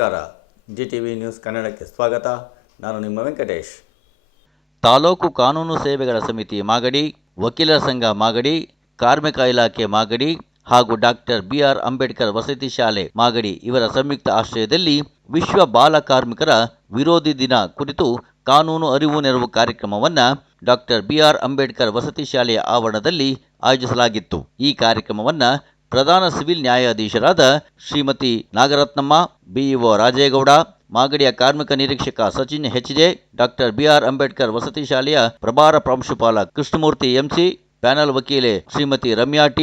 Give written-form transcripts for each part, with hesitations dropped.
ನಮಸ್ಕಾರ. GTV news ಕನ್ನಡಕ್ಕೆ ಸ್ವಾಗತ. ನಾನು ನಿಮ್ಮ ವೆಂಕಟೇಶ್. ತಾಲೂಕು ಕಾನೂನು ಸೇವೆಗಳ ಸಮಿತಿ ಮಾಗಡಿ, ವಕೀಲರ ಸಂಘ ಮಾಗಡಿ, ಕಾರ್ಮಿಕ ಇಲಾಖೆ ಮಾಗಡಿ ಹಾಗೂ ಡಾಕ್ಟರ್ BR ಅಂಬೇಡ್ಕರ್ ವಸತಿ ಶಾಲೆ ಮಾಗಡಿ ಇವರ ಸಂಯುಕ್ತ ಆಶ್ರಯದಲ್ಲಿ ವಿಶ್ವ ಬಾಲ ಕಾರ್ಮಿಕರ ವಿರೋಧಿ ದಿನ ಕುರಿತು ಕಾನೂನು ಅರಿವು ನೆರವು ಕಾರ್ಯಕ್ರಮವನ್ನು ಡಾಕ್ಟರ್ BR ಅಂಬೇಡ್ಕರ್ ವಸತಿ ಶಾಲೆಯ ಆವರಣದಲ್ಲಿ ಆಯೋಜಿಸಲಾಗಿತ್ತು. ಈ ಕಾರ್ಯಕ್ರಮವನ್ನು ಪ್ರಧಾನ ಸಿವಿಲ್ ನ್ಯಾಯಾಧೀಶರಾದ ಶ್ರೀಮತಿ ನಾಗರತ್ನಮ್ಮ, BEO ರಾಜೇಗೌಡ, ಮಾಗಡಿಯ ಕಾರ್ಮಿಕ ನಿರೀಕ್ಷಕ Sachin HJ, doctor BR Ambedkar ವಸತಿ ಶಾಲೆಯ ಪ್ರಭಾರ ಪ್ರಾಂಶುಪಾಲ ಕೃಷ್ಣಮೂರ್ತಿ MC, ಪ್ಯಾನಲ್ ವಕೀಲೆ ಶ್ರೀಮತಿ ರಮ್ಯಾ T,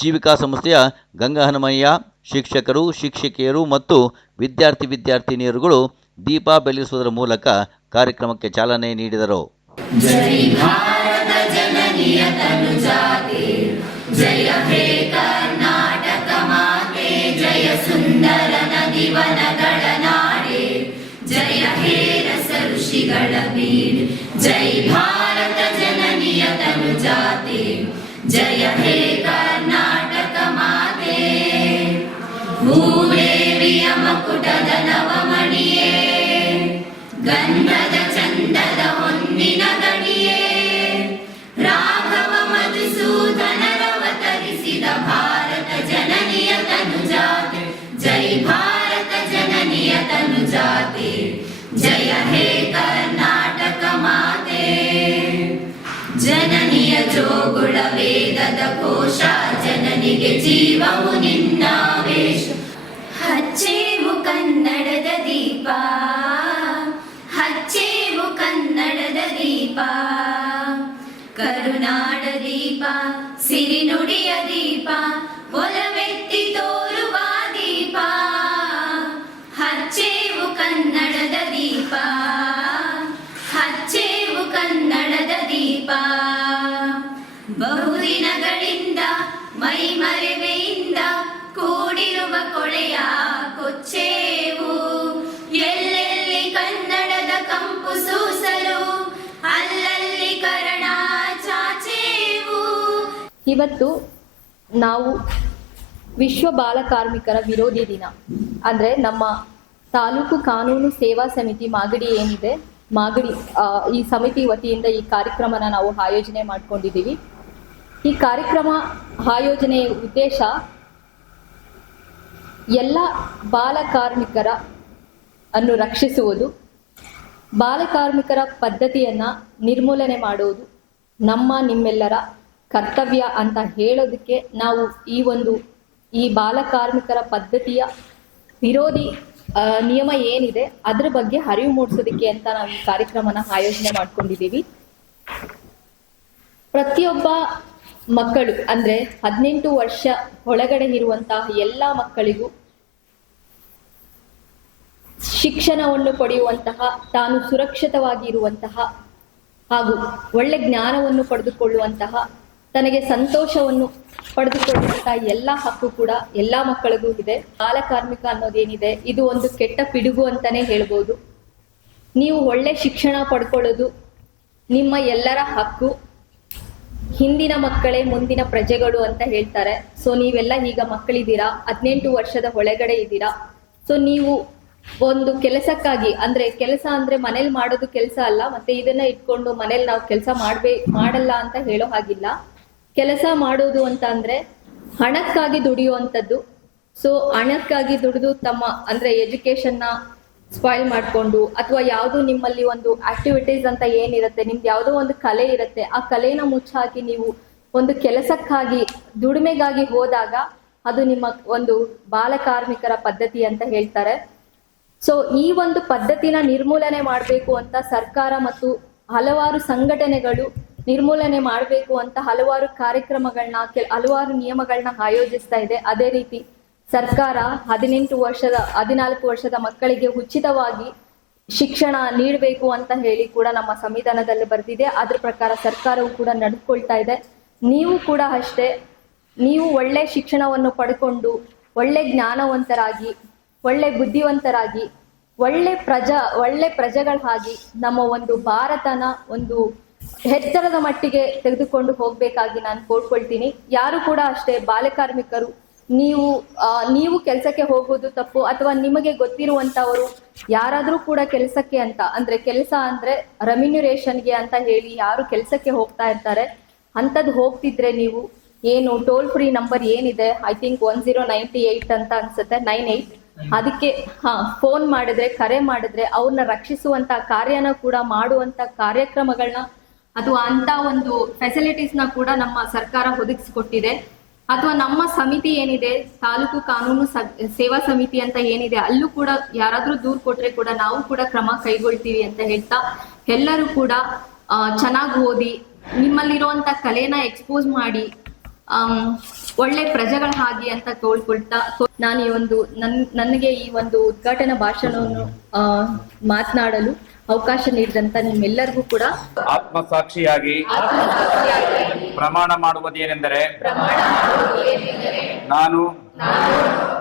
ಜೀವಿಕಾ ಸಂಸ್ಥೆಯ ಗಂಗಾಹನುಮಯ್ಯ, ಶಿಕ್ಷಕರು, ಶಿಕ್ಷಕಿಯರು ಮತ್ತು ವಿದ್ಯಾರ್ಥಿನಿಯರುಗಳು ದೀಪ ಬೆಳಗಿಸುವುದರ ಮೂಲಕ ಕಾರ್ಯಕ್ರಮಕ್ಕೆ ಚಾಲನೆ ನೀಡಿದರು. ಜೈ ಭಾರತ ಜನನಿಯ ತನುಜಾತೆ, ಜಯ ಹೇ ಕರ್ನಾಟಕ ಮಾತೆ, ಜಯ ಸುಂದರ ನದಿವನಗಳ ನಾಡೆ, ಜಯ ಹೇ ರಸ ಋಷಿಗಳ ಬೀಡು. ಜೈ ಭಾರತ ಜನನಿಯ ತನುಜಾತೆ, ಜಯ ಹೇ ಕರ್ನಾಟಕ ಮಾತೆ. ಭೂದೇವಿಯ ಮಕುಟದ ನವಮಣಿಯೇ, ಗಂಧದ ಚಂದದ ಹೊನ್ನಿನ ಗಣಿಯೇ, ರಾಘವ ಮಧುಸೂದನರವತರಿಸಿದ ಭಾರತ ಜನನಿಯ ತನುಜಾತೆ, ಜೈ ಭಾರತ ಜನನಿಯ ತನುಜಾತೆ, ಜಯ ಹೇ ಕರ್ನಾಟಕ ಮಾತೆ. ಜನನಿಯ ಜೋಗುಳ ವೇದದ ಕೋಶ, ಜನನಿಗೆ ಜೀವವು ನಿನ್ನಾವೇಶ. ಹಚ್ಚೇವು ಕನ್ನಡದ ದೀಪ, ಹಚ್ಚೇವು ಕನ್ನಡದ ದೀಪ, ಕರುನಾಡ ದೀಪ, ಸಿರಿನುಡಿಯ ದೀಪ, ಒಲವೆತ್ತಿ ತೋರುವ ದೀಪ. ಹಚ್ಚೇವು ಕನ್ನಡದ ದೀಪ, ಹಚ್ಚೇವು ಕನ್ನಡದ ದೀಪ. ಬಹುದಿನಗಳಿಂದ ಮೈಮರೆವೆಯಿಂದ ಕೂಡಿರುವ ಕೊಳೆಯ ಕೊಚ್ಚೇವು, ಎಲ್ಲೆಲ್ಲಿ ಕನ್ನಡದ ಕಂಪು ಸೂಸಲು ಅಲ್ಲಲ್ಲಿ ಕರಣ ಚಾಚೇವು. ಇವತ್ತು ನಾವು ವಿಶ್ವ ಬಾಲ ಕಾರ್ಮಿಕರ ವಿರೋಧಿ ದಿನ ಅಂದರೆ ನಮ್ಮ ತಾಲೂಕು ಕಾನೂನು ಸೇವಾ ಸಮಿತಿ ಮಾಗಡಿ ಏನಿದೆ, ಮಾಗಡಿ ಈ ಸಮಿತಿ ವತಿಯಿಂದ ಈ ಕಾರ್ಯಕ್ರಮನ ನಾವು ಆಯೋಜನೆ ಮಾಡ್ಕೊಂಡಿದ್ದೀವಿ. ಈ ಕಾರ್ಯಕ್ರಮ ಆಯೋಜನೆಯ ಉದ್ದೇಶ ಎಲ್ಲ ಬಾಲ ಕಾರ್ಮಿಕರ ಅನ್ನು ರಕ್ಷಿಸುವುದು, ಬಾಲಕಾರ್ಮಿಕರ ಪದ್ಧತಿಯನ್ನು ನಿರ್ಮೂಲನೆ ಮಾಡುವುದು ನಿಮ್ಮೆಲ್ಲರ ಕರ್ತವ್ಯ ಅಂತ ಹೇಳೋದಕ್ಕೆ ನಾವು ಈ ಬಾಲಕಾರ್ಮಿಕರ ಪದ್ಧತಿಯ ವಿರೋಧಿ ನಿಯಮ ಏನಿದೆ ಅದರ ಬಗ್ಗೆ ಅರಿವು ಮೂಡಿಸೋದಕ್ಕೆ ಅಂತ ನಾವು ಈ ಕಾರ್ಯಕ್ರಮನ ಆಯೋಜನೆ ಮಾಡ್ಕೊಂಡಿದ್ದೀವಿ. ಪ್ರತಿಯೊಬ್ಬ ಮಕ್ಕಳು ಅಂದರೆ 18 ವರ್ಷ ಒಳಗಡೆ ಇರುವಂತಹ ಎಲ್ಲ ಮಕ್ಕಳಿಗೂ ಶಿಕ್ಷಣವನ್ನು ಪಡೆಯುವಂತಹ, ತಾನು ಸುರಕ್ಷಿತವಾಗಿ ಇರುವಂತಹ ಹಾಗೂ ಒಳ್ಳೆ ಜ್ಞಾನವನ್ನು ಪಡೆದುಕೊಳ್ಳುವಂತಹ, ತನಗೆ ಸಂತೋಷವನ್ನು ಪಡೆದುಕೊಳ್ಳುವಂತಹ ಎಲ್ಲ ಹಕ್ಕು ಕೂಡ ಎಲ್ಲ ಮಕ್ಕಳಿಗೂ ಇದೆ. ಬಾಲಕಾರ್ಮಿಕ ಅನ್ನೋದೇನಿದೆ ಇದು ಒಂದು ಕೆಟ್ಟ ಪಿಡುಗು ಅಂತಾನೆ ಹೇಳ್ಬೋದು. ನೀವು ಒಳ್ಳೆ ಶಿಕ್ಷಣ ಪಡ್ಕೊಳ್ಳೋದು ನಿಮ್ಮ ಎಲ್ಲರ ಹಕ್ಕು. ಹಿಂದಿನ ಮಕ್ಕಳೇ ಮುಂದಿನ ಪ್ರಜೆಗಳು ಅಂತ ಹೇಳ್ತಾರೆ. ಸೊ ನೀವೆಲ್ಲ ಈಗ ಮಕ್ಕಳಿದ್ದೀರಾ, 18 ವರ್ಷದ ಒಳಗಡೆ ಇದ್ದೀರಾ. ಸೊ ನೀವು ಒಂದು ಕೆಲಸಕ್ಕಾಗಿ ಕೆಲಸ ಅಂದ್ರೆ ಮನೇಲಿ ಮಾಡೋದು ಕೆಲಸ ಅಲ್ಲ, ಮತ್ತೆ ಇದನ್ನ ಇಟ್ಕೊಂಡು ಮನೇಲಿ ನಾವು ಕೆಲಸ ಮಾಡಲ್ಲ ಅಂತ ಹೇಳೋ ಹಾಗಿಲ್ಲ. ಕೆಲಸ ಮಾಡೋದು ಅಂತ ಅಂದ್ರೆ ಹಣಕ್ಕಾಗಿ ದುಡಿಯುವಂಥದ್ದು. ಸೊ ಹಣಕ್ಕಾಗಿ ದುಡಿದು ತಮ್ಮ ಎಜುಕೇಶನ್ನ ಸ್ಪಾಯ್ಲ್ ಮಾಡಿಕೊಂಡು, ಅಥವಾ ಯಾವುದೋ ನಿಮ್ಮಲ್ಲಿ ಒಂದು ಆಕ್ಟಿವಿಟೀಸ್ ಅಂತ ಏನಿರುತ್ತೆ, ನಿಮ್ದು ಯಾವುದೋ ಒಂದು ಕಲೆ ಇರುತ್ತೆ, ಆ ಕಲೆನ ಮುಚ್ಚಾಕಿ ನೀವು ಒಂದು ಕೆಲಸಕ್ಕಾಗಿ ದುಡಿಮೆಗಾಗಿ ಹೋದಾಗ ಅದು ನಿಮ್ಮ ಒಂದು ಬಾಲಕಾರ್ಮಿಕರ ಪದ್ಧತಿ ಅಂತ ಹೇಳ್ತಾರೆ. ಸೊ ಈ ಒಂದು ಪದ್ಧತಿನ ನಿರ್ಮೂಲನೆ ಮಾಡಬೇಕು ಅಂತ ಸರ್ಕಾರ ಮತ್ತು ಹಲವಾರು ಸಂಘಟನೆಗಳು ನಿರ್ಮೂಲನೆ ಮಾಡಬೇಕು ಅಂತ ಹಲವಾರು ಕಾರ್ಯಕ್ರಮಗಳನ್ನ, ಹಲವಾರು ನಿಯಮಗಳನ್ನ ಆಯೋಜಿಸ್ತಾ ಇದೆ. ಅದೇ ರೀತಿ ಸರ್ಕಾರ 14 ವರ್ಷದ ಮಕ್ಕಳಿಗೆ ಉಚಿತವಾಗಿ ಶಿಕ್ಷಣ ನೀಡಬೇಕು ಅಂತ ಹೇಳಿ ಕೂಡ ನಮ್ಮ ಸಂವಿಧಾನದಲ್ಲಿ ಬರೆದಿದೆ. ಅದ್ರ ಪ್ರಕಾರ ಸರ್ಕಾರವು ಕೂಡ ನಡೆದುಕೊಳ್ತಾ ಇದೆ. ನೀವು ಕೂಡ ಅಷ್ಟೇ, ನೀವು ಒಳ್ಳೆ ಶಿಕ್ಷಣವನ್ನು ಪಡ್ಕೊಂಡು ಒಳ್ಳೆ ಜ್ಞಾನವಂತರಾಗಿ, ಒಳ್ಳೆ ಬುದ್ಧಿವಂತರಾಗಿ, ಒಳ್ಳೆ ಪ್ರಜೆಗಳಾಗಿ ನಮ್ಮ ಒಂದು ಭಾರತನ ಒಂದು ಎತ್ತರದ ಮಟ್ಟಿಗೆ ತೆಗೆದುಕೊಂಡು ಹೋಗ್ಬೇಕಾಗಿ ನಾನು ಕೋರ್ಕೊಳ್ತೀನಿ. ಯಾರು ಕೂಡ ಅಷ್ಟೇ ಬಾಲಕಾರ್ಮಿಕರು ನೀವು ಕೆಲಸಕ್ಕೆ ಹೋಗೋದು ತಪ್ಪು, ಅಥವಾ ನಿಮಗೆ ಗೊತ್ತಿರುವಂತವರು ಯಾರಾದ್ರೂ ಕೂಡ ಕೆಲಸಕ್ಕೆ ಅಂತ ಅಂದ್ರೆ ಕೆಲಸ ಅಂದ್ರೆ ರೆಮ್ಯುನರೇಷನ್ಗೆ ಅಂತ ಹೇಳಿ ಯಾರು ಕೆಲಸಕ್ಕೆ ಹೋಗ್ತಾ ಇರ್ತಾರೆ, ಅಂಥದ್ದು ಹೋಗ್ತಿದ್ರೆ ನೀವು ಏನು ಟೋಲ್ ಫ್ರೀ ನಂಬರ್ ಏನಿದೆ, ಐ ಥಿಂಕ್ 1098 ಅಂತ ಅನ್ಸುತ್ತೆ, 98, ಅದಕ್ಕೆ ಫೋನ್ ಮಾಡಿದ್ರೆ, ಕರೆ ಮಾಡಿದ್ರೆ ಅವ್ರನ್ನ ರಕ್ಷಿಸುವಂತ ಕಾರ್ಯನ ಕೂಡ ಮಾಡುವಂತ ಕಾರ್ಯಕ್ರಮಗಳನ್ನ ಅಥವಾ ಅಂತ ಒಂದು ಫೆಸಿಲಿಟೀಸ್ನ ಕೂಡ ನಮ್ಮ ಸರ್ಕಾರ ಒದಗಿಸಿಕೊಟ್ಟಿದೆ. ಅಥವಾ ನಮ್ಮ ಸಮಿತಿ ಏನಿದೆ, ತಾಲೂಕು ಕಾನೂನು ಸೇವಾ ಸಮಿತಿ ಅಂತ ಏನಿದೆ, ಅಲ್ಲೂ ಕೂಡ ಯಾರಾದ್ರೂ ದೂರು ಕೊಟ್ರೆ ಕೂಡ ನಾವು ಕೂಡ ಕ್ರಮ ಕೈಗೊಳ್ತೀವಿ ಅಂತ ಹೇಳ್ತಾ, ಎಲ್ಲರೂ ಕೂಡ ಚೆನ್ನಾಗಿ ಓದಿ ನಿಮ್ಮಲ್ಲಿರುವಂತ ಕಲೆನ ಎಕ್ಸ್ಪೋಸ್ ಮಾಡಿ ಒಳ್ಳೆ ಪ್ರಜೆಗಳ ಹಾಗೆ ಅಂತ ತೋಳ್ಕೊಳ್ತಾ ನಾನು ಈ ಒಂದು ನನಗೆ ಈ ಒಂದು ಉದ್ಘಾಟನಾ ಭಾಷಣವನ್ನು ಮಾತನಾಡಲು ಅವಕಾಶ ನೀಡಿದಂತ ನಿಮ್ಮೆಲ್ಲರಿಗೂ ಕೂಡ ಆತ್ಮಸಾಕ್ಷಿಯಾಗಿ ಪ್ರಮಾಣ ಮಾಡುವುದೇನೆಂದರೆ ನಾನು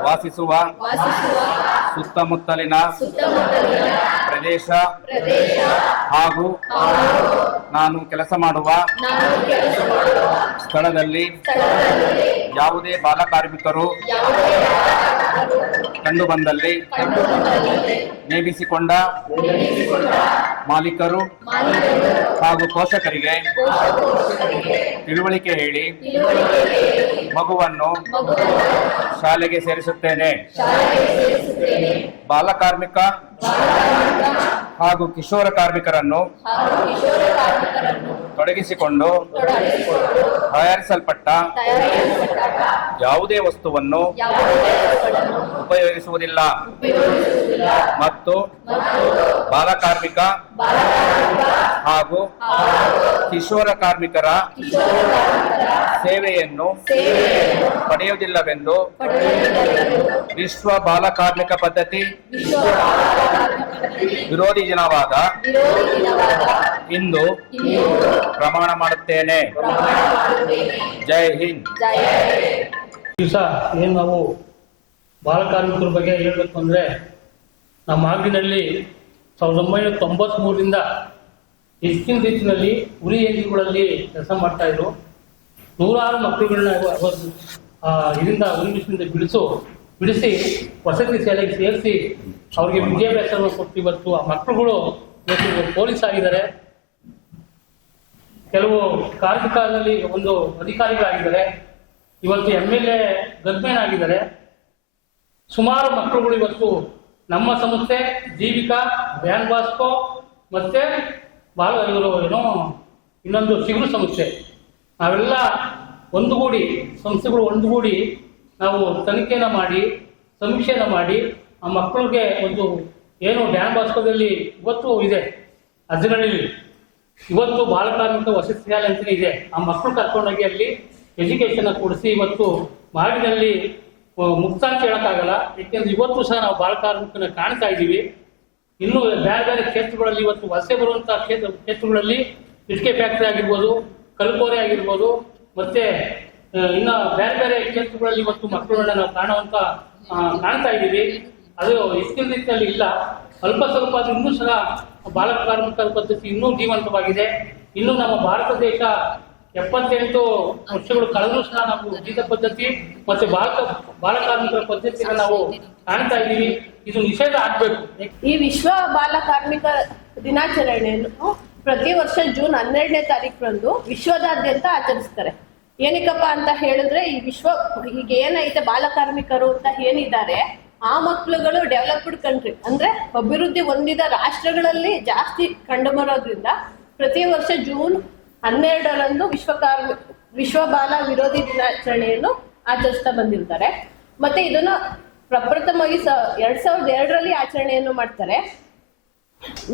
ವಾಸಿಸುವ ಸುತ್ತಮುತ್ತಲಿನ ಪ್ರದೇಶ ಹಾಗೂ ನಾನು ಕೆಲಸ ಮಾಡುವ ಸ್ಥಳದಲ್ಲಿ ಯಾವುದೇ ಬಾಲಕಾರ್ಮಿಕರು ಕಂಡು ಬಂದಲ್ಲಿ ನೇಮಿಸಿಕೊಂಡ ಮಾಲೀಕರು ಹಾಗೂ ಪೋಷಕರಿಗೆ ತಿಳುವಳಿಕೆ ಹೇಳಿ ಮಗುವನ್ನು ಶಾಲೆಗೆ ಸೇರಿಸುತ್ತೇನೆ. ಬಾಲಕಾರ್ಮಿಕ ಹಾಗೂ ಕಿಶೋರ ಕಾರ್ಮಿಕರನ್ನು ತೊಡಗಿಸಿಕೊಂಡು ತಯಾರಿಸಲ್ಪಟ್ಟ ಯಾವುದೇ ವಸ್ತುವನ್ನು ಉಪಯೋಗಿಸುವುದಿಲ್ಲ ಮತ್ತು ಬಾಲಕಾರ್ಮಿಕ ಹಾಗೂ ಕಿಶೋರ ಕಾರ್ಮಿಕರ ಸೇವೆಯನ್ನು ಪಡೆಯುವುದಿಲ್ಲವೆಂದು ವಿಶ್ವ ಬಾಲಕಾರ್ಮಿಕ ಪದ್ಧತಿ ವಿರೋಧಿ ದಿನವಾದ ಇಂದು ಪ್ರಮಾಣ ಮಾಡುತ್ತೇನೆ. ಜೈ ಹಿಂದ್. ದಿವಸ ಏನು ನಾವು ಬಾಲಕಾರ್ಮಿಕರ ಬಗ್ಗೆ ಹೇಳಬೇಕು ಅಂದರೆ, ನಮ್ಮ ಆಗಿನಲ್ಲಿ 1993ರಿಂದ ಹೆಚ್ಚಿನ ರೀತಿಯಲ್ಲಿ ಉರಿ ಏರಿಗಳಲ್ಲಿ ಕೆಲಸ ಮಾಡ್ತಾ ಇದ್ರು. ನೂರಾರು ಮಕ್ಕಳುಗಳನ್ನ ಇದರಿಂದ ಉರಿ ಬಿಸಿಲಿಂದ ಬಿಡಿಸಿ ವಸತಿ ಶಾಲೆಗೆ ಸೇರಿಸಿ ಅವ್ರಿಗೆ ವಿದ್ಯಾಭ್ಯಾಸವನ್ನು ಕೊಟ್ಟು ಇವತ್ತು ಆ ಮಕ್ಕಳುಗಳು ಇವತ್ತು ಪೊಲೀಸ್ ಆಗಿದ್ದಾರೆ, ಕೆಲವು ಕಾರ್ಮಿಕರಲ್ಲಿ ಒಂದು ಅಧಿಕಾರಿಗಳಾಗಿದ್ದಾರೆ, ಇವತ್ತು MLA ಗರ್ಭಿಣಿಯಾಗಿದ್ದಾರೆ. ಸುಮಾರು ಮಕ್ಕಳುಗಳು ಇವತ್ತು ನಮ್ಮ ಸಂಸ್ಥೆ ಜೀವಿಕಾ, ವ್ಯಾನ್ ಬಾಸ್ಕೋ ಮತ್ತೆ ಇವರು ಇನ್ನೊಂದು ಚಿಗುರು ಸಂಸ್ಥೆ, ನಾವೆಲ್ಲ ಒಂದುಗೂಡಿ ಸಂಸ್ಥೆಗಳು ಒಂದುಗೂಡಿ ನಾವು ತನಿಖೆನ ಮಾಡಿ ಸಮೀಕ್ಷೆನ ಮಾಡಿ ಆ ಮಕ್ಕಳಿಗೆ ಒಂದು ಏನು ಡ್ಯಾನ್ ಬಾಸ್ಕೋದಲ್ಲಿ ಇವತ್ತು ಇದೆ, ಅಜ್ಜನಹಳ್ಳಿ ಇವತ್ತು ಬಾಲಕಾರ್ಮಿಕ ವಸತಿ ಶಾಲೆ ಅಂತಲೇ ಇದೆ. ಆ ಮಕ್ಕಳು ಕರ್ಕೊಂಡೋಗಿ ಅಲ್ಲಿ ಎಜುಕೇಶನ್ ಕೊಡಿಸಿ ಇವತ್ತು ಮಾಡಿನಲ್ಲಿ ಮುಕ್ತ ಅಂತ ಹೇಳೋಕ್ಕಾಗಲ್ಲ, ಯಾಕೆಂದ್ರೆ ಇವತ್ತು ಸಹ ನಾವು ಬಾಲಕಾರ್ಮಿಕನ ಕಾಣ್ತಾ ಇದ್ದೀವಿ. ಇನ್ನು ಬೇರೆ ಬೇರೆ ಕ್ಷೇತ್ರಗಳಲ್ಲಿ ಇವತ್ತು ವಲಸೆ ಬರುವಂತಹ ಕ್ಷೇತ್ರಗಳಲ್ಲಿ ಇಟ್ಕೆ ಫ್ಯಾಕ್ಟ್ರಿ ಆಗಿರ್ಬೋದು, ಕಲ್ಕೋರೆ ಆಗಿರ್ಬೋದು, ಮತ್ತೆ ಇನ್ನು ಬೇರೆ ಬೇರೆ ಕ್ಷೇತ್ರಗಳಲ್ಲಿ ಇವತ್ತು ಮಕ್ಕಳನ್ನ ನಾವು ಕಾಣ್ತಾ ಇದ್ದೀವಿ. ಅದು ಹೆಚ್ಚಿನ ರೀತಿಯಲ್ಲಿ ಇಲ್ಲ, ಅಲ್ಪ ಸ್ವಲ್ಪ ಅದು ಇನ್ನೂ ಸಹ ಬಾಲಕಾರ್ಮಿಕರ ಪದ್ಧತಿ ಇನ್ನೂ ಜೀವಂತವಾಗಿದೆ. ಇನ್ನು ನಮ್ಮ ಭಾರತ ದೇಶ 78 ವರ್ಷಗಳು ಕಳೆದರೂ ಸಹ ನಾವು ಜೀತ ಪದ್ಧತಿ ಮತ್ತೆ ಬಾಲಕಾರ್ಮಿಕರ ಪದ್ಧತಿಯನ್ನು ನಾವು ಕಾಣ್ತಾ ಇದ್ದೀವಿ. ಇದು ನಿಷೇಧ ಆಗ್ಬೇಕು. ಈ ವಿಶ್ವ ಬಾಲಕಾರ್ಮಿಕ ದಿನಾಚರಣೆಯನ್ನು ಪ್ರತಿ ವರ್ಷ ಜೂನ್ 12ನೇ ತಾರೀಕರಂದು ವಿಶ್ವದಾದ್ಯಂತ ಆಚರಿಸ್ತಾರೆ. ಏನಕ್ಕಪ್ಪ ಅಂತ ಹೇಳಿದ್ರೆ, ಈಗ ಏನೈತೆ ಬಾಲಕಾರ್ಮಿಕರು ಅಂತ ಏನಿದ್ದಾರೆ ಆ ಮಕ್ಕಳುಗಳು ಡೆವಲಪ್ಡ್ ಕಂಟ್ರಿ ಅಂದ್ರೆ ಅಭಿವೃದ್ಧಿ ಹೊಂದಿದ ರಾಷ್ಟ್ರಗಳಲ್ಲಿ ಜಾಸ್ತಿ ಕಂಡು ಬರೋದ್ರಿಂದ ಪ್ರತಿ ವರ್ಷ ಜೂನ್ 12ರಂದು ವಿಶ್ವ ಬಾಲ ವಿರೋಧಿ ದಿನಾಚರಣೆಯನ್ನು ಆಚರಿಸ್ತಾ ಬಂದಿರ್ತಾರೆ. ಮತ್ತೆ ಇದನ್ನ ಪ್ರಪ್ರಥಮವಾಗಿ 2002ರಲ್ಲಿ ಆಚರಣೆಯನ್ನು ಮಾಡ್ತಾರೆ.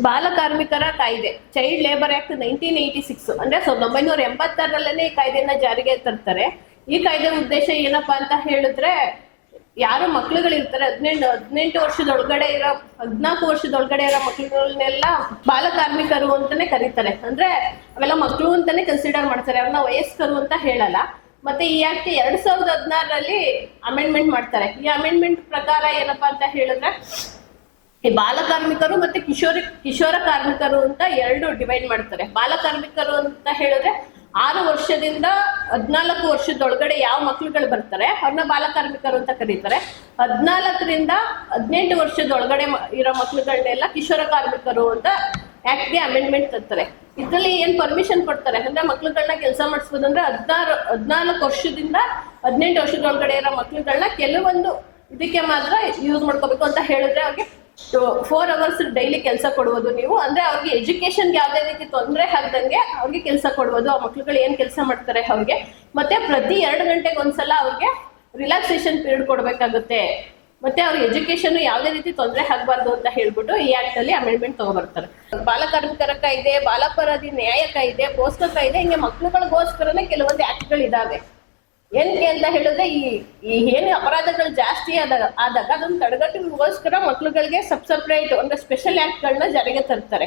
ಬಾಲಕಾರ್ಮಿಕರ ಕಾಯ್ದೆ, ಚೈಲ್ಡ್ ಲೇಬರ್ ಆಕ್ಟ್ 1986 ಅಂದ್ರೆ 1986ರಲ್ಲೇನೆ ಈ ಕಾಯ್ದೆಯನ್ನ ಜಾರಿಗೆ ತರ್ತಾರೆ. ಈ ಕಾಯ್ದೆ ಉದ್ದೇಶ ಏನಪ್ಪಾ ಅಂತ ಹೇಳಿದ್ರೆ, ಯಾರು ಮಕ್ಳುಗಳಿರ್ತಾರೆ 18 ವರ್ಷದೊಳಗಡೆ ಇರೋ 14 ವರ್ಷದೊಳಗಡೆ ಇರೋ ಮಕ್ಳುಗಳನ್ನೆಲ್ಲ ಬಾಲಕಾರ್ಮಿಕರು ಅಂತಾನೆ ಕರೀತಾರೆ. ಅಂದ್ರೆ ಅವೆಲ್ಲ ಮಕ್ಳು ಅಂತಾನೆ ಕನ್ಸಿಡರ್ ಮಾಡ್ತಾರೆ, ಅವ್ರನ್ನ ವಯಸ್ಕರು ಅಂತ ಹೇಳಲ್ಲ. ಮತ್ತೆ ಈ ಆಕ್ಟ್ 2016ರಲ್ಲಿ ಅಮೆಂಡ್ಮೆಂಟ್ ಮಾಡ್ತಾರೆ. ಈ ಅಮೆಂಡ್ಮೆಂಟ್ ಪ್ರಕಾರ ಏನಪ್ಪಾ ಅಂತ ಹೇಳಿದ್ರೆ, ಈ ಬಾಲಕಾರ್ಮಿಕರು ಮತ್ತೆ ಕಿಶೋರ ಕಾರ್ಮಿಕರು ಅಂತ 2 ಡಿವೈಡ್ ಮಾಡ್ತಾರೆ. ಬಾಲಕಾರ್ಮಿಕರು ಅಂತ ಹೇಳಿದ್ರೆ 6 ವರ್ಷದಿಂದ 14 ವರ್ಷದೊಳಗಡೆ ಯಾವ ಮಕ್ಳುಗಳು ಬರ್ತಾರೆ ಅವ್ರನ್ನ ಬಾಲಕಾರ್ಮಿಕರು ಅಂತ ಕರೀತಾರೆ. 14ರಿಂದ 18 ವರ್ಷದೊಳಗಡೆ ಇರೋ ಮಕ್ಳುಗಳನ್ನೆಲ್ಲ ಕಿಶೋರ ಕಾರ್ಮಿಕರು ಅಂತ ಆಕ್ಟ್ಗೆ ಅಮೆಂಡ್ಮೆಂಟ್ ತರ್ತಾರೆ. ಇದ್ರಲ್ಲಿ ಏನ್ ಪರ್ಮಿಷನ್ ಕೊಡ್ತಾರೆ ಅಂದ್ರೆ ಮಕ್ಳುಗಳನ್ನ ಕೆಲಸ ಮಾಡಿಸ್ಬೋದು ಅಂದ್ರೆ 14 ವರ್ಷದಿಂದ 18 ವರ್ಷದೊಳಗಡೆ ಇರೋ ಮಕ್ಳುಗಳನ್ನ ಕೆಲವೊಂದು ಇದಕ್ಕೆ ಮಾತ್ರ ಯೂಸ್ ಮಾಡ್ಕೋಬೇಕು ಅಂತ ಹೇಳಿದ್ರೆ ಅವ್ರಿಗೆ 4 hours ಡೈಲಿ ಕೆಲಸ ಕೊಡ್ಬೋದು ನೀವು. ಅಂದ್ರೆ ಅವ್ರಿಗೆ ಎಜುಕೇಶನ್ಗೆ ಯಾವುದೇ ರೀತಿ ತೊಂದರೆ ಆಗದಂಗೆ ಅವ್ರಿಗೆ ಕೆಲಸ ಕೊಡ್ಬೋದು. ಆ ಮಕ್ಳುಗಳು ಏನ್ ಕೆಲಸ ಮಾಡ್ತಾರೆ ಅವ್ರಿಗೆ. ಮತ್ತೆ ಪ್ರತಿ 2 ಗಂಟೆಗೆ ಒಂದ್ಸಲ ಅವ್ರಿಗೆ ರಿಲ್ಯಾಕ್ಸೇಷನ್ ಪೀರಿಯಡ್ ಕೊಡ್ಬೇಕಾಗುತ್ತೆ. ಮತ್ತೆ ಅವ್ರ ಎಜುಕೇಶನ್ ಯಾವುದೇ ರೀತಿ ತೊಂದರೆ ಆಗಬಾರ್ದು ಅಂತ ಹೇಳ್ಬಿಟ್ಟು ಈ ಆಕ್ಟ್ ಅಲ್ಲಿ ಅಮೆಂಡ್ಮೆಂಟ್ ತಗೊಬರ್ತಾರೆ. ಬಾಲಕಾರ್ಮಿಕರ ಕಾಯ್ದೆ, ಬಾಲಾಪರಾಧಿ ನ್ಯಾಯ ಕಾಯ್ದೆ, ಪೋಸ್ಕೋ ಕಾಯ್ದೆ, ಹಿಂಗೆ ಮಕ್ಳುಗಳಿಗೋಸ್ಕರನೇ ಕೆಲವೊಂದು ಆಕ್ಟ್ಗಳಿದಾವೆ. ಏನಕ್ಕೆ ಅಂತ ಹೇಳಿದ್ರೆ ಈ ಏನು ಅಪರಾಧಗಳು ಜಾಸ್ತಿ ಆದಾಗ ಅದನ್ನ ತಡೆಗಟ್ಟಲಿಗೋಸ್ಕರ ಮಕ್ಳುಗಳಿಗೆ ಸಪ್ರೇಟ್ ಒಂದು ಸ್ಪೆಷಲ್ ಆಕ್ಟ್ಗಳನ್ನ ಜಾರಿಗೆ ತರ್ತಾರೆ.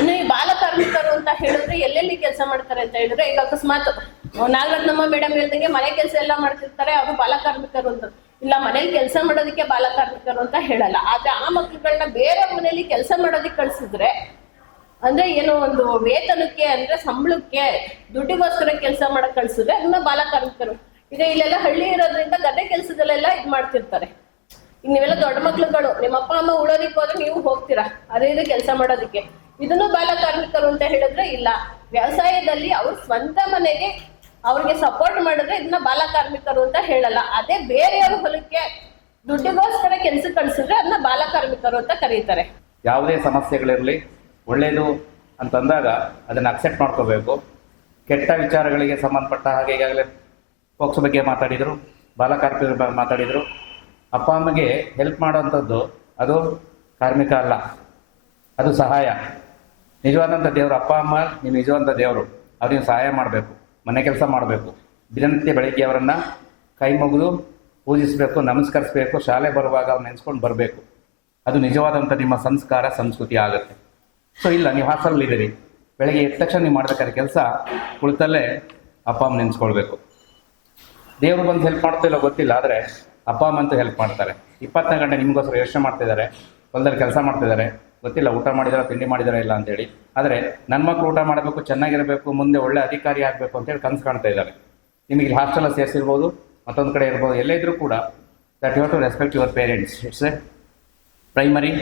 ಇನ್ನು ಈ ಬಾಲಕಾರ್ಮಿಕರು ಅಂತ ಹೇಳಿದ್ರೆ ಎಲ್ಲೆಲ್ಲಿ ಕೆಲಸ ಮಾಡ್ತಾರೆ ಅಂತ ಹೇಳಿದ್ರೆ, ಈಗ ಅಕಸ್ಮಾತ್ ನಾಗರತ್ನಮ್ಮ ಮೇಡಮ್ ಹೇಳ್ದಂಗೆ ಮನೆ ಕೆಲಸ ಎಲ್ಲ ಮಾಡ್ತಿರ್ತಾರೆ, ಅವರು ಬಾಲಕಾರ್ಮಿಕರು ಅಂತ ಇಲ್ಲ. ಮನೇಲಿ ಕೆಲಸ ಮಾಡೋದಕ್ಕೆ ಬಾಲಕಾರ್ಮಿಕರು ಅಂತ ಹೇಳಲ್ಲ. ಆದ್ರೆ ಆ ಮಕ್ಳುಗಳನ್ನ ಬೇರೆ ಮನೆಯಲ್ಲಿ ಕೆಲಸ ಮಾಡೋದಕ್ಕೆ ಕಳ್ಸಿದ್ರೆ, ಅಂದ್ರೆ ಏನೋ ಒಂದು ವೇತನಕ್ಕೆ ಅಂದ್ರೆ ಸಂಬಳಕ್ಕೆ ದುಡ್ಡಿಗೋಸ್ಕರ ಕೆಲಸ ಮಾಡಕ್ ಕಳ್ಸಿದ್ರೆ ಅದನ್ನ ಬಾಲಕಾರ್ಮಿಕರು. ಈಗ ಇಲ್ಲೆಲ್ಲ ಹಳ್ಳಿ ಇರೋದ್ರಿಂದ ಗದ್ದೆ ಕೆಲಸದಲ್ಲೆಲ್ಲ ಇದ್ ಮಾಡ್ತಿರ್ತಾರೆ. ಈಗ ನೀವೆಲ್ಲ ದೊಡ್ಡ ಮಕ್ಳುಗಳು, ನಿಮ್ಮ ಅಪ್ಪ ಅಮ್ಮ ಉಳೋದಿಕ್ಕೆ ಹೋದ್ರೆ ನೀವು ಹೋಗ್ತೀರಾ ಅದೇ ಇದು ಕೆಲಸ ಮಾಡೋದಕ್ಕೆ. ಇದನ್ನು ಬಾಲಕಾರ್ಮಿಕರು ಅಂತ ಹೇಳಿದ್ರೆ ಇಲ್ಲ. ವ್ಯವಸಾಯದಲ್ಲಿ ಅವ್ರ ಸ್ವಂತ ಮನೆಗೆ ಅವ್ರಿಗೆ ಸಪೋರ್ಟ್ ಮಾಡಿದ್ರೆ ಇದನ್ನ ಬಾಲಕಾರ್ಮಿಕರು ಅಂತ ಹೇಳಲ್ಲ. ಅದೇ ಬೇರೆಯವ್ರ ಹೊಲಕ್ಕೆ ದುಡ್ಡಿಗೋಸ್ಕರ ಕೆಲಸ ಕಳ್ಸಿದ್ರೆ ಅದನ್ನ ಬಾಲಕಾರ್ಮಿಕರು ಅಂತ ಕರೀತಾರೆ. ಯಾವುದೇ ಸಮಸ್ಯೆಗಳಿರಲಿ, ಒಳ್ಳೆಯದು ಅಂತಂದಾಗ ಅದನ್ನು ಅಕ್ಸೆಪ್ಟ್ ಮಾಡ್ಕೋಬೇಕು. ಕೆಟ್ಟ ವಿಚಾರಗಳಿಗೆ ಸಂಬಂಧಪಟ್ಟ ಹಾಗೆ ಈಗಾಗಲೇ ಪೋಕ್ಸೋ ಬಗ್ಗೆ ಮಾತಾಡಿದರು, ಬಾಲಕಾರ್ಮಿಕರ ಬಗ್ಗೆ ಮಾತಾಡಿದರು. ಅಪ್ಪ ಅಮ್ಮಗೆ ಹೆಲ್ಪ್ ಮಾಡೋವಂಥದ್ದು ಅದು ಕಾರ್ಮಿಕ ಅಲ್ಲ, ಅದು ಸಹಾಯ. ನಿಜವಾದಂಥ ದೇವರು ಅಪ್ಪ ಅಮ್ಮ, ನೀವು ನಿಜವಾದಂಥ ದೇವರು. ಅವ್ರಿಗೆ ಸಹಾಯ ಮಾಡಬೇಕು, ಮನೆ ಕೆಲಸ ಮಾಡಬೇಕು, ದಿನನಿತ್ಯ ಬೆಳಗ್ಗೆ ಅವರನ್ನು ಕೈ ಮುಗಿದು ಪೂಜಿಸಬೇಕು, ನಮಸ್ಕರಿಸಬೇಕು, ಶಾಲೆ ಬರುವಾಗ ಅವ್ರು ನೆನೆಸ್ಕೊಂಡು ಬರಬೇಕು. ಅದು ನಿಜವಾದಂಥ ನಿಮ್ಮ ಸಂಸ್ಕಾರ ಸಂಸ್ಕೃತಿ ಆಗುತ್ತೆ. ಸೊ ಇಲ್ಲ, ನೀವು ಹಾಸ್ಟೆಲ್ ಇದ್ದೀರಿ, ಬೆಳಗ್ಗೆ ಎದ್ದ ತಕ್ಷಣ ನೀವು ಮಾಡಬೇಕಾದ್ರೆ ಕೆಲಸ ಕುಳಿತಲ್ಲೇ ಅಪ್ಪ ಅಮ್ಮ ನೆನೆಸ್ಕೊಳ್ಬೇಕು. ದೇವರು ಬಂದು ಹೆಲ್ಪ್ ಮಾಡ್ತಿಲ್ಲ ಗೊತ್ತಿಲ್ಲ, ಆದರೆ ಅಪ್ಪ ಅಮ್ಮ ಅಂತೂ ಹೆಲ್ಪ್ ಮಾಡ್ತಾರೆ. 24 ಗಂಟೆ ನಿಮಗೋಸ್ಕರ ಯೋಚನೆ ಮಾಡ್ತಿದ್ದಾರೆ, ಹೊಲದಲ್ಲಿ ಕೆಲಸ ಮಾಡ್ತಿದ್ದಾರೆ, ಗೊತ್ತಿಲ್ಲ ಊಟ ಮಾಡಿದಾರ ತಿಂಡಿ ಮಾಡಿದಾರ ಇಲ್ಲ ಅಂತೇಳಿ. ಆದರೆ ನನ್ನ ಮಕ್ಕಳು ಊಟ ಮಾಡಬೇಕು, ಚೆನ್ನಾಗಿರಬೇಕು, ಮುಂದೆ ಒಳ್ಳೆ ಅಧಿಕಾರಿ ಆಗಬೇಕು ಅಂತೇಳಿ ಕನಸು ಕಾಣ್ತಾ ಇದ್ದಾರೆ. ನಿಮಗೆ ಇಲ್ಲಿ ಹಾಸ್ಟೆಲಲ್ಲಿ ಸೇರಿಸಿರ್ಬೋದು, ಮತ್ತೊಂದು ಕಡೆ ಇರ್ಬೋದು, ಎಲ್ಲೇ ಇದ್ರೂ ಕೂಡ that you have to respect your parents. It's a primary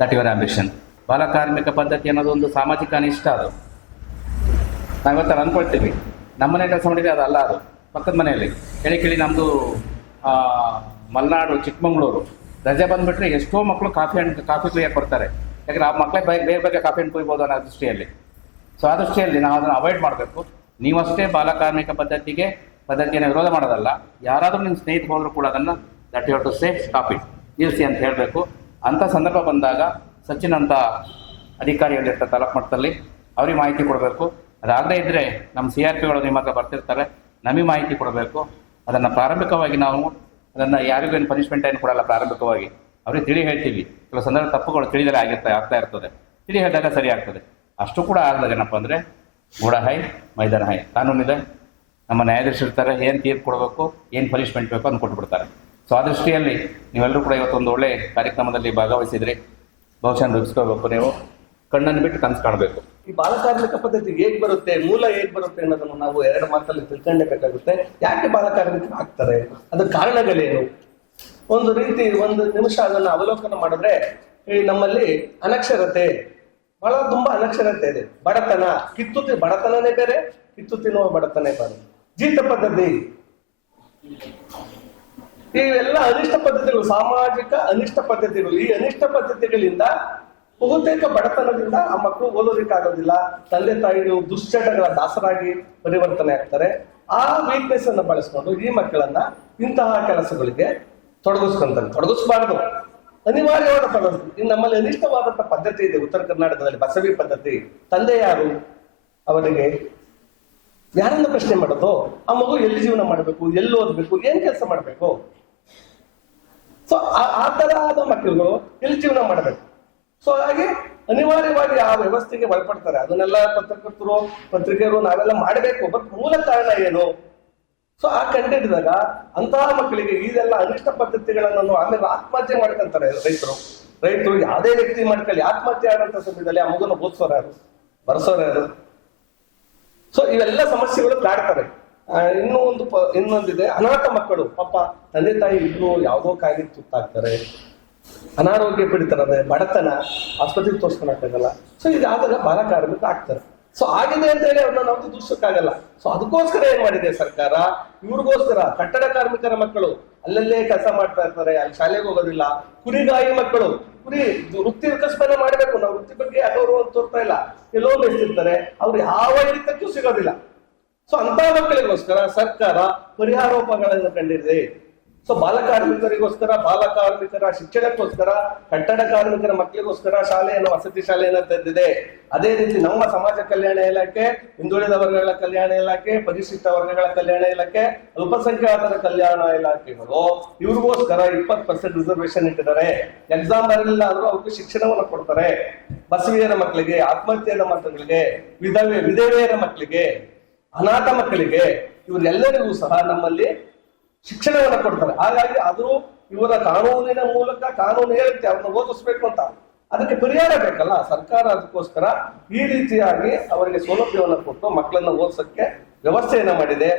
that your ambition. ಬಾಲಕಾರ್ಮಿಕ ಪದ್ಧತಿ ಅನ್ನೋದು ಒಂದು ಸಾಮಾಜಿಕ ಅನಿಷ್ಟ. ಅದು ನಾವು ಇವತ್ತು ಅಂದ್ಕೊಳ್ತೀವಿ, ನಮ್ಮನೆ ಕೆಲಸ ಮಾಡಿದರೆ ಅದಲ್ಲ, ಅದು ಪಕ್ಕದ ಮನೆಯಲ್ಲಿ ಕೇಳಿ ನಮ್ಮದು ಮಲೆನಾಡು ಚಿಕ್ಕಮಂಗ್ಳೂರು ರಜೆ ಬಂದುಬಿಟ್ರೆ ಎಷ್ಟೋ ಮಕ್ಕಳು ಕಾಫಿ ಕುಯ್ಯಕ್ಕೆ ಬರ್ತಾರೆ. ಯಾಕಂದರೆ ಆ ಮಕ್ಕಳೇ ಬೇಗ ಕಾಫಿ ಹಣ್ಣು ಕುಯ್ಬೋದು ಅನ್ನೋ ದೃಷ್ಟಿಯಲ್ಲಿ. ಸೊ ಆ ದೃಷ್ಟಿಯಲ್ಲಿ ನಾವು ಅದನ್ನು ಅವಾಯ್ಡ್ ಮಾಡಬೇಕು. ನೀವಷ್ಟೇ ಬಾಲಕಾರ್ಮಿಕ ಪದ್ಧತಿಯನ್ನು ವಿರೋಧ ಮಾಡೋದಲ್ಲ, ಯಾರಾದರೂ ನಿಮ್ಮ ಸ್ನೇಹಿತರು ಹೋದರೂ ಕೂಡ ಅದನ್ನು that you have to say stop it, ನಿಲ್ಲಿಸಿ ಅಂತ ಹೇಳಬೇಕು. ಅಂಥ ಸಂದರ್ಭ ಬಂದಾಗ ಸಚಿನ್ ಅಂತ ಅಧಿಕಾರಿಗಳಿರ್ತಾರೆ ತಾಲೂಕು ಮಟ್ಟದಲ್ಲಿ, ಅವ್ರಿಗೆ ಮಾಹಿತಿ ಕೊಡಬೇಕು. ಅದಾಗದೇ ಇದ್ದರೆ ನಮ್ಮ CRPಗಳು ನಿಮ್ಮ ಹತ್ರ ಬರ್ತಿರ್ತಾರೆ, ನಮಗೆ ಮಾಹಿತಿ ಕೊಡಬೇಕು. ಅದನ್ನು ಪ್ರಾರಂಭಿಕವಾಗಿ ನಾವು ಅದನ್ನು ಯಾರಿಗೂ ಏನು ಪನಿಷ್ಮೆಂಟ್ ಏನು ಕೊಡಲ್ಲ. ಪ್ರಾರಂಭಿಕವಾಗಿ ಅವ್ರಿಗೆ ತಿಳಿ ಹೇಳ್ತೀವಿ. ಕೆಲವು ಸಂದರ್ಭ ತಪ್ಪುಗಳು ತಿಳಿದರೆ ಆಗ್ತಾ ಇರ್ತದೆ. ತಿಳಿ ಹೇಳಿದಾಗ ಸರಿ ಆಗ್ತದೆ. ಅಷ್ಟು ಕೂಡ ಆಗದಾಗ ಏನಪ್ಪ ಅಂದರೆ ಗೋಡ ಹೈ ಮೈದಾನ ಹೈ, ಕಾನೂನಿದೆ, ನಮ್ಮ ನ್ಯಾಯಾಧೀಶರು ಇರ್ತಾರೆ, ಏನು ತೀರ್ಪು ಕೊಡಬೇಕು, ಏನು ಪನಿಷ್ಮೆಂಟ್ ಬೇಕು ಅಂತ ಕೊಟ್ಟುಬಿಡ್ತಾರೆ. ಸೊ ಆ ದೃಷ್ಟಿಯಲ್ಲಿ ನೀವೆಲ್ಲರೂ ಕೂಡ ಇವತ್ತೊಂದು ಒಳ್ಳೆ ಕಾರ್ಯಕ್ರಮದಲ್ಲಿ ಭಾಗವಹಿಸಿದ್ರಿ. ಬಹುಶಃ ರೂಪಿಸ್ಕೋಬೇಕು. ನೀವು ಕಣ್ಣನ್ನು ಬಿಟ್ಟು ಕನಸು ಕಾಣಬೇಕು. ಈ ಬಾಲಕಾರ್ಮಿಕ ಪದ್ಧತಿ ಹೇಗೆ ಬರುತ್ತೆ, ಮೂಲ ಹೇಗೆ ಬರುತ್ತೆ ಅನ್ನೋದನ್ನು ನಾವು 2 ಮಾತಲ್ಲಿ ತಿಳ್ಕೊಳ್ಳೇಬೇಕಾಗುತ್ತೆ. ಯಾಕೆ ಬಾಲಕಾರ್ಮಿಕರು ಆಗ್ತಾರೆ, ಅದರ ಕಾರಣಗಳೇನು? ಒಂದು ನಿಮಿಷ ಅದನ್ನು ಅವಲೋಕನ ಮಾಡಿದ್ರೆ ನಮ್ಮಲ್ಲಿ ಅನಕ್ಷರತೆ, ತುಂಬಾ ಅನಕ್ಷರತೆ ಇದೆ. ಬಡತನ, ಬಡತನನೇ ಬೇರೆ, ಕಿತ್ತು ತಿನ್ನುವ ಬಡತನೇ ಬೇರೆ. ಜೀತ ಪದ್ಧತಿ, ಇವೆಲ್ಲ ಅನಿಷ್ಟ ಪದ್ಧತಿಗಳು, ಸಾಮಾಜಿಕ ಅನಿಷ್ಟ ಪದ್ಧತಿಗಳು. ಈ ಅನಿಷ್ಟ ಪದ್ಧತಿಗಳಿಂದ ಬಹುತೇಕ ಬಡತನದಿಂದ ಆ ಮಕ್ಕಳು ಓದೋದಕ್ಕಾಗೋದಿಲ್ಲ. ತಂದೆ ತಾಯಿಗಳು ದುಶ್ಚಟಗಳ ದಾಸರಾಗಿ ಪರಿವರ್ತನೆ ಆಗ್ತಾರೆ. ಆ ವೀಕ್ನೆಸ್ ಅನ್ನು ಬಳಸ್ಕೊಂಡು ಈ ಮಕ್ಕಳನ್ನ ಇಂತಹ ಕೆಲಸಗಳಿಗೆ ತೊಡಗಿಸಬಾರ್ದು. ಅನಿವಾರ್ಯವಾದ ಪದ್ಧತಿ. ನಮ್ಮಲ್ಲಿ ಅನಿಷ್ಟವಾದಂತ ಪದ್ಧತಿ ಇದೆ ಉತ್ತರ ಕರ್ನಾಟಕದಲ್ಲಿ, ಬಸವಿ ಪದ್ಧತಿ. ತಂದೆ ಯಾರು, ಅವರಿಗೆ ಯಾರನ್ನ ಪ್ರಶ್ನೆ ಮಾಡೋದು? ಆ ಮಗು ಎಲ್ಲಿ ಜೀವನ ಮಾಡಬೇಕು, ಎಲ್ಲಿ ಓದ್ಬೇಕು, ಏನ್ ಕೆಲಸ ಮಾಡ್ಬೇಕು? ಸೊ ಆ ತರ ಆದ ಮಕ್ಕಳುಗಳು ಎಲ್ಲಿ ಜೀವನ ಮಾಡಬೇಕು? ಸೊ ಹಾಗೆ ಅನಿವಾರ್ಯವಾಗಿ ಆ ವ್ಯವಸ್ಥೆಗೆ ಒಳಪಡ್ತಾರೆ. ಅದನ್ನೆಲ್ಲ ಪತ್ರಿಕೆಯರು ನಾವೆಲ್ಲ ಮಾಡಬೇಕು. ಬಟ್ ಮೂಲ ಕಾರಣ ಏನು? ಸೊ ಆ ಕಂಡಿಡಿದಾಗ ಅಂತಹ ಮಕ್ಕಳಿಗೆ ಇದೆಲ್ಲ ಅನಿಷ್ಟ ಪದ್ಧತಿಗಳನ್ನು ಆಮೇಲೆ ಆತ್ಮಹತ್ಯೆ ಮಾಡ್ಕೊಂತಾರೆ ರೈತರು. ಯಾವುದೇ ವ್ಯಕ್ತಿ ಮಾಡ್ಕೊಳ್ಳಿ, ಆತ್ಮಹತ್ಯೆ ಆದಂತ ಸಮಯದಲ್ಲಿ ಆ ಮಗುನ ಓದಿಸೋರು ಯಾರು, ಬರ್ಸೋರು ಯಾರು? ಸೊ ಇವೆಲ್ಲ ಸಮಸ್ಯೆಗಳು ಕಾಡ್ತವೆ. ಇನ್ನೂ ಇನ್ನೊಂದಿದೆ, ಅನಾಥ ಮಕ್ಕಳು ಪಾಪ ತಂದೆ ತಾಯಿ ಇಬ್ರು ಯಾವುದೋ ಕಾಯಿಲೆಗೆ ತುತ್ತಾಗ್ತಾರೆ, ಅನಾರೋಗ್ಯ ಪೀಡಿತರಾದ್ರೆ, ಬಡತನ, ಆಸ್ಪತ್ರೆಗೆ ತೋರಿಸ್ಕೊಳಕ್ಕಾಗಲ್ಲ. ಸೊ ಇದಾದಾಗ ಬಾಲ ಕಾರ್ಮಿಕ ಆಗ್ತಾರೆ. ಸೊ ಆಗಿದೆ ಅಂತ ಹೇಳಿ ಅವ್ರನ್ನ ನಾವು ದೂಷಕ್ಕಾಗಲ್ಲ. ಸೊ ಅದಕ್ಕೋಸ್ಕರ ಏನ್ ಮಾಡಿದೆ ಸರ್ಕಾರ, ಇವ್ರಿಗೋಸ್ಕರ ಕಟ್ಟಡ ಕಾರ್ಮಿಕರ ಮಕ್ಕಳು ಅಲ್ಲಲ್ಲೇ ಕೆಲಸ ಮಾಡ್ತಾ ಇರ್ತಾರೆ, ಅಲ್ಲಿ ಶಾಲೆಗೆ ಹೋಗೋದಿಲ್ಲ. ಕುರಿಗಾಯಿ ಮಕ್ಕಳು, ಕುರಿ ವೃತ್ತಿ ವಿಕಸನ ಮಾಡ್ಬೇಕು, ನಾವು ವೃತ್ತಿ ಬಗ್ಗೆ ಅಗೌರವ ತೋರ್ತಾ ಇಲ್ಲ, ಎಲ್ಲೋ ಮೇಯಿಸ್ತಿರ್ತಾರೆ, ಅವ್ರು ಯಾವ ಹಿಡಿತಕ್ಕೂ ಸಿಗೋದಿಲ್ಲ. ಸೊ ಅಂತ ಮಕ್ಕಳಿಗೋಸ್ಕರ ಸರ್ಕಾರ ಪರಿಹಾರೋಪಗಳನ್ನು ಕಂಡಿದೆ. ಸೊ ಬಾಲಕಾರ್ಮಿಕರಿಗೋಸ್ಕರ, ಬಾಲಕಾರ್ಮಿಕರ ಶಿಕ್ಷಣಕ್ಕೋಸ್ಕರ, ಕಟ್ಟಡ ಕಾರ್ಮಿಕರ ಮಕ್ಕಳಿಗೋಸ್ಕರ ಶಾಲೆಯನ್ನು, ವಸತಿ ಶಾಲೆಯನ್ನು ತೆರೆದಿದೆ. ಅದೇ ರೀತಿ ನಮ್ಮ ಸಮಾಜ ಕಲ್ಯಾಣ ಇಲಾಖೆ, ಹಿಂದುಳಿದ ವರ್ಗಗಳ ಕಲ್ಯಾಣ ಇಲಾಖೆ, ಪರಿಶಿಷ್ಟ ವರ್ಗಗಳ ಕಲ್ಯಾಣ ಇಲಾಖೆ, ಅಲ್ಪಸಂಖ್ಯಾತರ ಕಲ್ಯಾಣ ಇಲಾಖೆಗಳು ಇವ್ರಿಗೋಸ್ಕರ 20% ರಿಸರ್ವೇಶನ್ ಇಟ್ಟಿದ್ದಾರೆ. ಎಕ್ಸಾಮ್ ಬರಲಿಲ್ಲ ಆದ್ರೂ ಅವ್ರಿಗೆ ಶಿಕ್ಷಣವನ್ನು ಕೊಡ್ತಾರೆ. ಬಸವಿಯರ ಮಕ್ಕಳಿಗೆ, ಆತ್ಮಹತ್ಯೆಯ ಮಕ್ಕಳಿಗೆ, ವಿಧವೆಯರ ಮಕ್ಕಳಿಗೆ, ಅನಾಥ ಮಕ್ಕಳಿಗೆ, ಇವರೆಲ್ಲರಿಗೂ ಸಹ ನಮ್ಮಲ್ಲಿ ಶಿಕ್ಷಣವನ್ನು ಕೊಡ್ತಾರೆ. ಹಾಗಾಗಿ ಅದು ಇವರ ಕಾನೂನಿನ ಮೂಲಕ, ಕಾನೂನು ಹೇಳುತ್ತೆ ಅವ್ರನ್ನ ಓದಿಸ್ಬೇಕು ಅಂತ, ಅದಕ್ಕೆ ಪರಿಹಾರ ಬೇಕಲ್ಲ. ಸರ್ಕಾರ ಅದಕ್ಕೋಸ್ಕರ ಈ ರೀತಿಯಾಗಿ ಅವರಿಗೆ ಸೌಲಭ್ಯವನ್ನು ಕೊಟ್ಟು ಮಕ್ಕಳನ್ನ ಓದಿಸಕ್ಕೆ ವ್ಯವಸ್ಥೆಯನ್ನ ಮಾಡಿದೆ.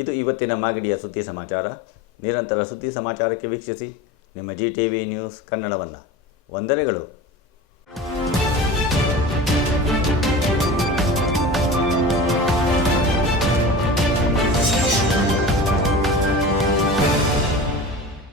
ಇದು ಇವತ್ತಿನ ಮಾಗಡಿಯ ಸುದ್ದಿ ಸಮಾಚಾರ. ನಿರಂತರ ಸುದ್ದಿ ಸಮಾಚಾರಕ್ಕೆ ವೀಕ್ಷಿಸಿ ನಿಮ್ಮ GTV ನ್ಯೂಸ್ ಕನ್ನಡವನ್ನು. ವಂದನೆಗಳು.